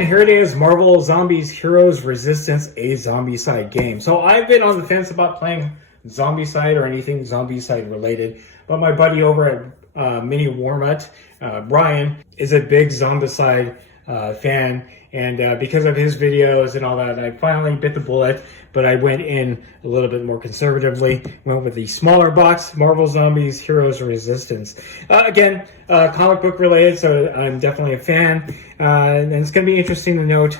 and here it is, Marvel Zombies Heroes Resistance, a Zombicide game. So I've been on the fence about playing Zombicide or anything Zombicide related, but my buddy over at Mini Warmut, Brian, is a big Zombicide fan, and because of his videos and all that, I finally bit the bullet, but I went in a little bit more conservatively, went with the smaller box, Marvel Zombies Heroes Resistance. Again, comic book related, so I'm definitely a fan, and it's going to be interesting to note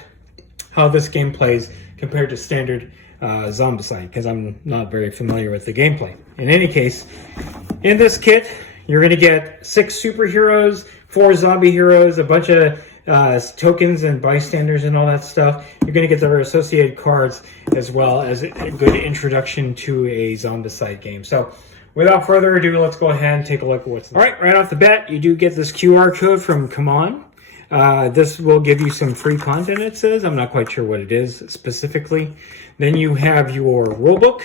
how this game plays compared to standard Zombicide, because I'm not very familiar with the gameplay. In any case, in this kit, you're going to get 6 superheroes, 4 zombie heroes, a bunch of tokens and bystanders and all that stuff. You're going to get their associated cards as well as a good introduction to a Zombicide game. So without further ado, let's go ahead and take a look at what's all right off the bat. You do get this QR code from CMON. This will give you some free content, it says. I'm not quite sure what it is specifically. Then you have your rulebook,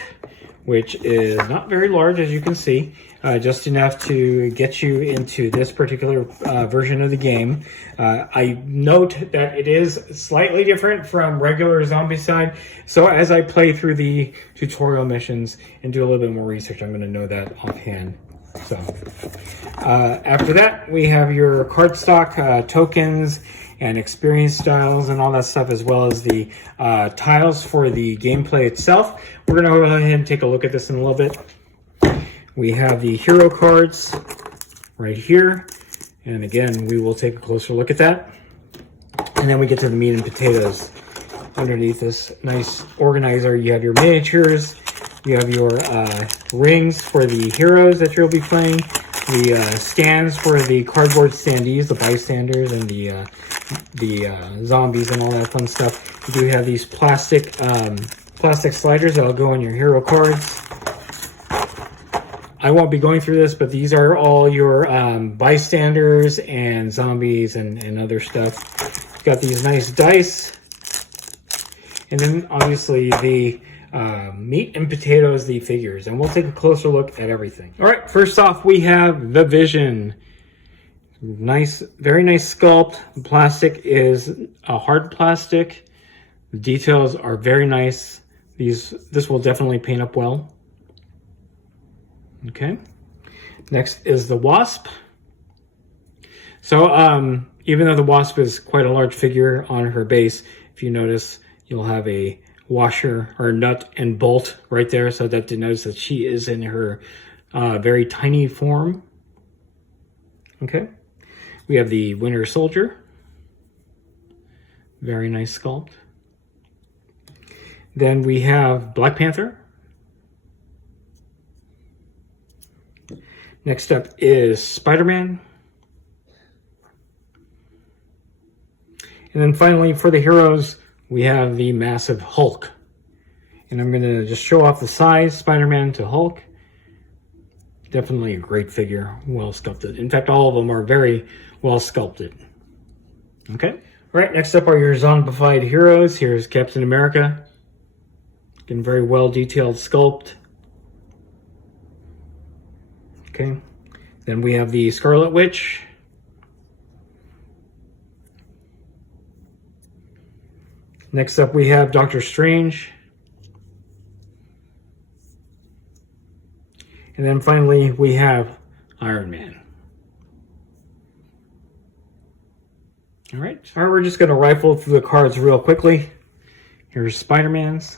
which is not very large, as you can see, just enough to get you into this particular version of the game. I note that it is slightly different from regular Zombicide, so as I play through the tutorial missions and do a little bit more research, I'm going to know that offhand. So after that, we have your cardstock tokens and experience styles and all that stuff, as well as the tiles for the gameplay itself. We're going to go ahead and take a look at this in a little bit. We have the hero cards right here, and again, we will take a closer look at that. And then we get to the meat and potatoes. Underneath this nice organizer, you have your miniatures, you have your rings for the heroes that you'll be playing, the stands for the cardboard standees, the bystanders, and the zombies and all that fun stuff. You do have these plastic sliders that'll go on your hero cards. I won't be going through this, but these are all your bystanders and zombies and other stuff. You've got these nice dice, and then obviously the meat and potatoes, the figures, and we'll take a closer look at everything. All right, first off, we have the Vision. Nice, very nice sculpt. The plastic is a hard plastic. The details are very nice. This will definitely paint up well. Okay. Next is the Wasp. So even though the Wasp is quite a large figure on her base, if you notice, you'll have a washer or nut and bolt right there, so that denotes that she is in her very tiny form. Okay. We have the Winter Soldier. Very nice sculpt. Then we have Black Panther. Next up is Spider-Man. And then finally, for the heroes, we have the massive Hulk. And I'm going to just show off the size, Spider-Man to Hulk. Definitely a great figure, well sculpted. In fact, all of them are very well sculpted. Okay. All right, next up are your zombified heroes. Here's Captain America. Again, very well detailed sculpt. Okay. Then we have the Scarlet Witch. Next up, we have Doctor Strange. And then finally, we have Iron Man. All right, we're just going to rifle through the cards real quickly. Here's Spider-Man's.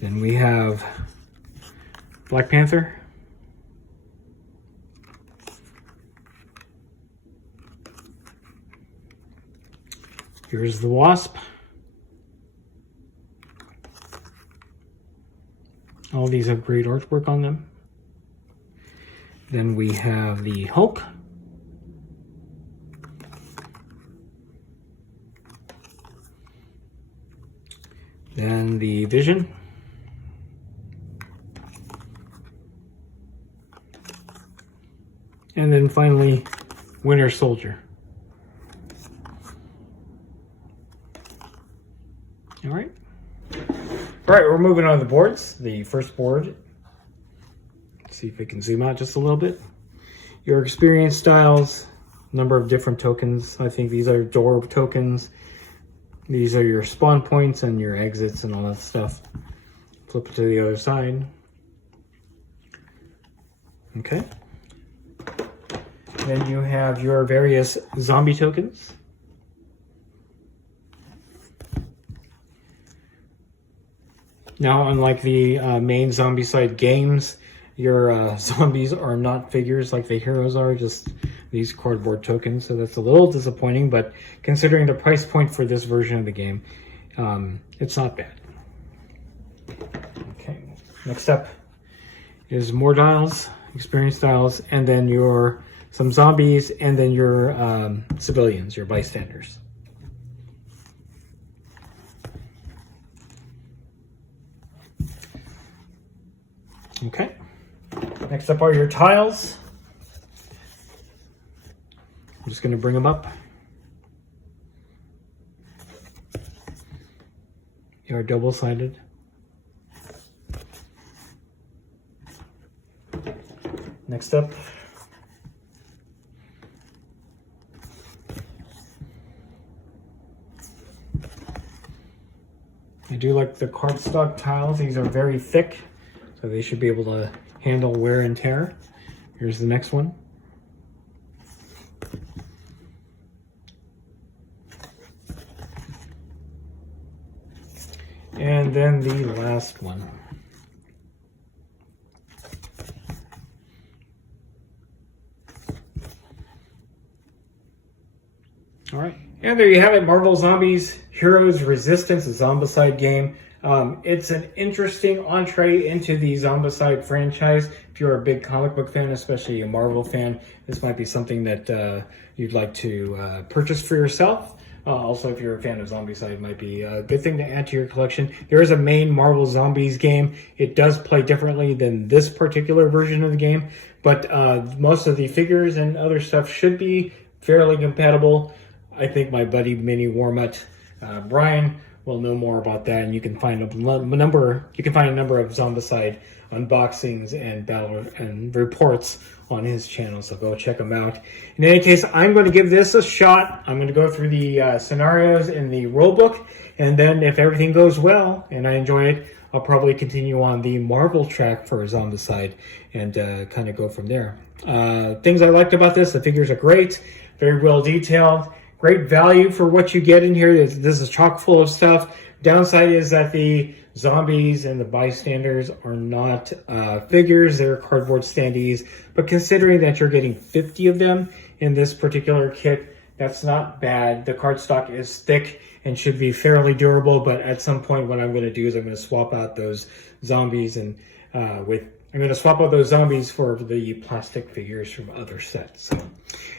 Then we have Black Panther. Here's the Wasp. All these have great artwork on them. Then we have the Hulk. Then the Vision. And then finally, Winter Soldier. All right. All right, we're moving on to the boards. The first board, let's see if we can zoom out just a little bit. Your experience styles, number of different tokens. I think these are door tokens. These are your spawn points and your exits and all that stuff. Flip it to the other side. Okay. Then you have your various zombie tokens. Now, unlike the main Zombicide games, your zombies are not figures like the heroes are, just these cardboard tokens. So that's a little disappointing, but considering the price point for this version of the game, it's not bad. Okay, next up is more dials, experience dials, and then some zombies, and then your civilians, your bystanders. Okay, next up are your tiles. I'm just going to bring them up. They are double-sided. Next up, I do like the cardstock tiles. These are very thick, so they should be able to handle wear and tear. Here's the next one. And then the last one. All right, and there you have it, Marvel Zombies Heroes Resistance, a Zombicide game. It's an interesting entree into the Zombicide franchise. If you're a big comic book fan, especially a Marvel fan, this might be something that you'd like to purchase for yourself. Also, if you're a fan of Zombicide, it might be a good thing to add to your collection. There is a main Marvel Zombies game. It does play differently than this particular version of the game, but most of the figures and other stuff should be fairly compatible. I think my buddy Mini Warmut, Brian, will know more about that, and you can find a number of Zombicide unboxings and battle and reports on his channel, so go check him out. In any case, I'm going to give this a shot. I'm going to go through the scenarios in the rulebook, and then if everything goes well and I enjoy it, I'll probably continue on the Marvel track for Zombicide and kind of go from there. Things I liked about this: the figures are great, very well detailed. Great value for what you get in here. This is chock full of stuff. Downside is that the zombies and the bystanders are not figures. They're cardboard standees. But considering that you're getting 50 of them in this particular kit, that's not bad. The cardstock is thick and should be fairly durable. But at some point, what I'm going to do is I'm going to swap out those zombies and I'm going to swap out those zombies for the plastic figures from other sets. So,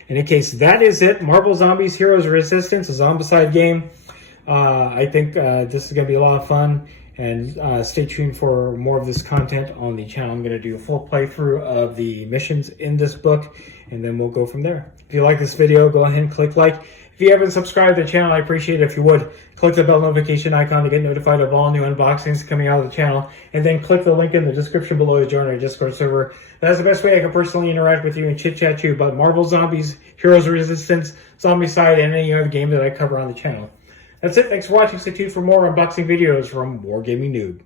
in any case, that is it. Marvel Zombies Heroes Resistance, a Zombicide game. I think this is going to be a lot of fun. And stay tuned for more of this content on the channel. I'm going to do a full playthrough of the missions in this book, and then we'll go from there. If you like this video, go ahead and click like. If you haven't subscribed to the channel, I appreciate it if you would. Click the bell notification icon to get notified of all new unboxings coming out of the channel. And then click the link in the description below to join our Discord server. That's the best way I can personally interact with you and chit-chat to you about Marvel Zombies, Heroes Resistance, Zombicide, and any other game that I cover on the channel. That's it. Thanks for watching. Stay tuned for more unboxing videos from Wargaming Noob.